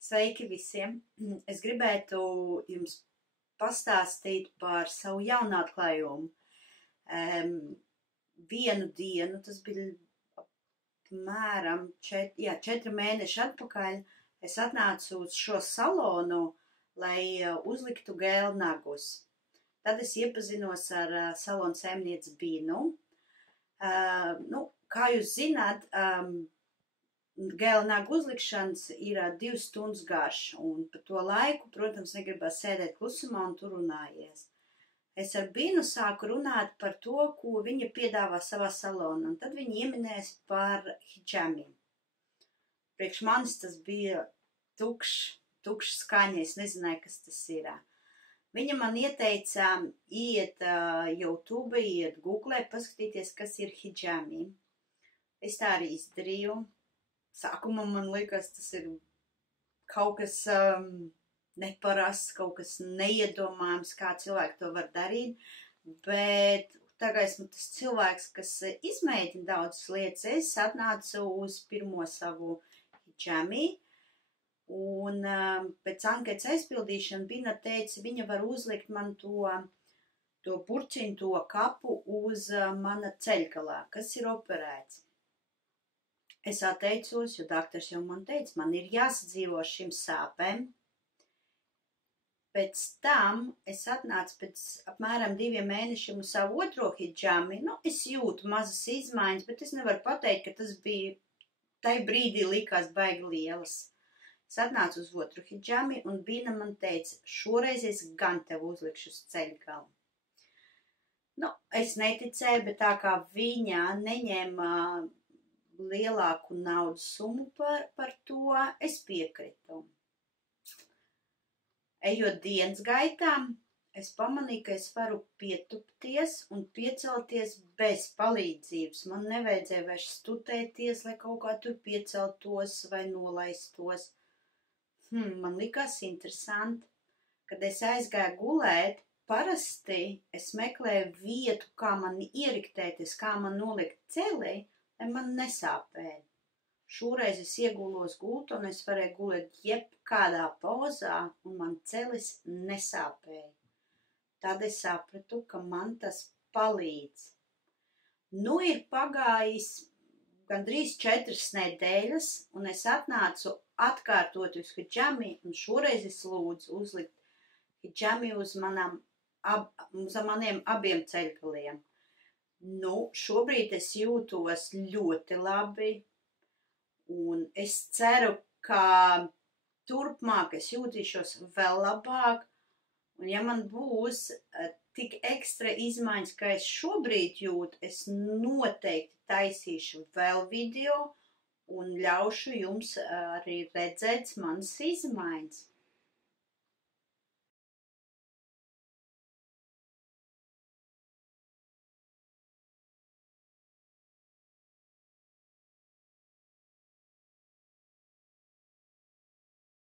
Sveiki visiem! Es gribētu jums pastāstīt par savu jaunatklājumu. Vienu dienu, tas bija apmēram 4 mēneši atpakaļ, es atnācu uz šo salonu, lai uzliktu gēlu nagus. Tad es iepazinos ar salonu saimnieci Binu. Kā jūs zināt, gēla nagu uzlikšanas ir 2 stundas garš, un pa to laiku, protams, negribas sēdēt klusumā un tur runājies. Es ar Binu sāku runāt par to, ko viņa piedāvā savā salonā, un tad viņa ieminēs par hidžami. Priekš manis tas bija tukšs skaņa, es nezināju, kas tas ir. Viņa man ieteica iet YouTube, iet Google, paskatīties, kas ir hidžami. Es tā arī izdarīju. Sākumā man liekas, tas ir kaut kas neparasts, kaut kas neiedomājams, kā cilvēki to var darīt, bet tagad esmu tas cilvēks, kas izmēģina daudzas lietas. Es atnācu uz pirmo savu hidžami, un pēc anketas aizpildīšana Bina teica, viņa var uzlikt man to burciņu, to kapu uz mana ceļgalā, kas ir operēts. Es atteicos, jo doktors jau man teica, man ir jāsadzīvo šim sāpēm. Pēc tam es atnācu pēc apmēram 2 mēnešiem uz savu otro hidžami. Es jūtu mazas izmaiņas, bet es nevaru pateikt, ka tas bija, tai brīdī likās baigi lielas. Es atnācu uz otru hidžami, un Bina man teica, šoreiz es gan tev uzlikšu uz ceļgalu. Es neticēju, bet tā kā viņa neņēma lielāku naudas summu par to, es piekritu. Ejot dienas gaitā, es pamanīju, ka es varu pietupties un piecelties bez palīdzības. Man nevajadzēja vairs stutēties, lai kaut kā tur pieceltos vai nolaistos. Man likās interesanti, kad es aizgāju gulēt, parasti es meklēju vietu, kā man ieriktēties, kā man nolikt celī, lai man nesāpēja. Šoreiz es iegulos gultu un es varēju gulēt jebkādā pozā un man celis nesāpēja. Tad es sapratu, ka man tas palīdz. Ir pagājis gandrīz 4 nedēļas un es atnācu atkārtot uz hidžami un šoreiz es lūdzu uzlikt hidžami uz maniem abiem ceļgaliem. Šobrīd es jūtos ļoti labi, un es ceru, ka turpmāk es jūtīšos vēl labāk, un ja man būs tik ekstra izmaiņas, kā es šobrīd jūtu, es noteikti taisīšu vēl video un ļaušu jums arī redzēt manas izmaiņas.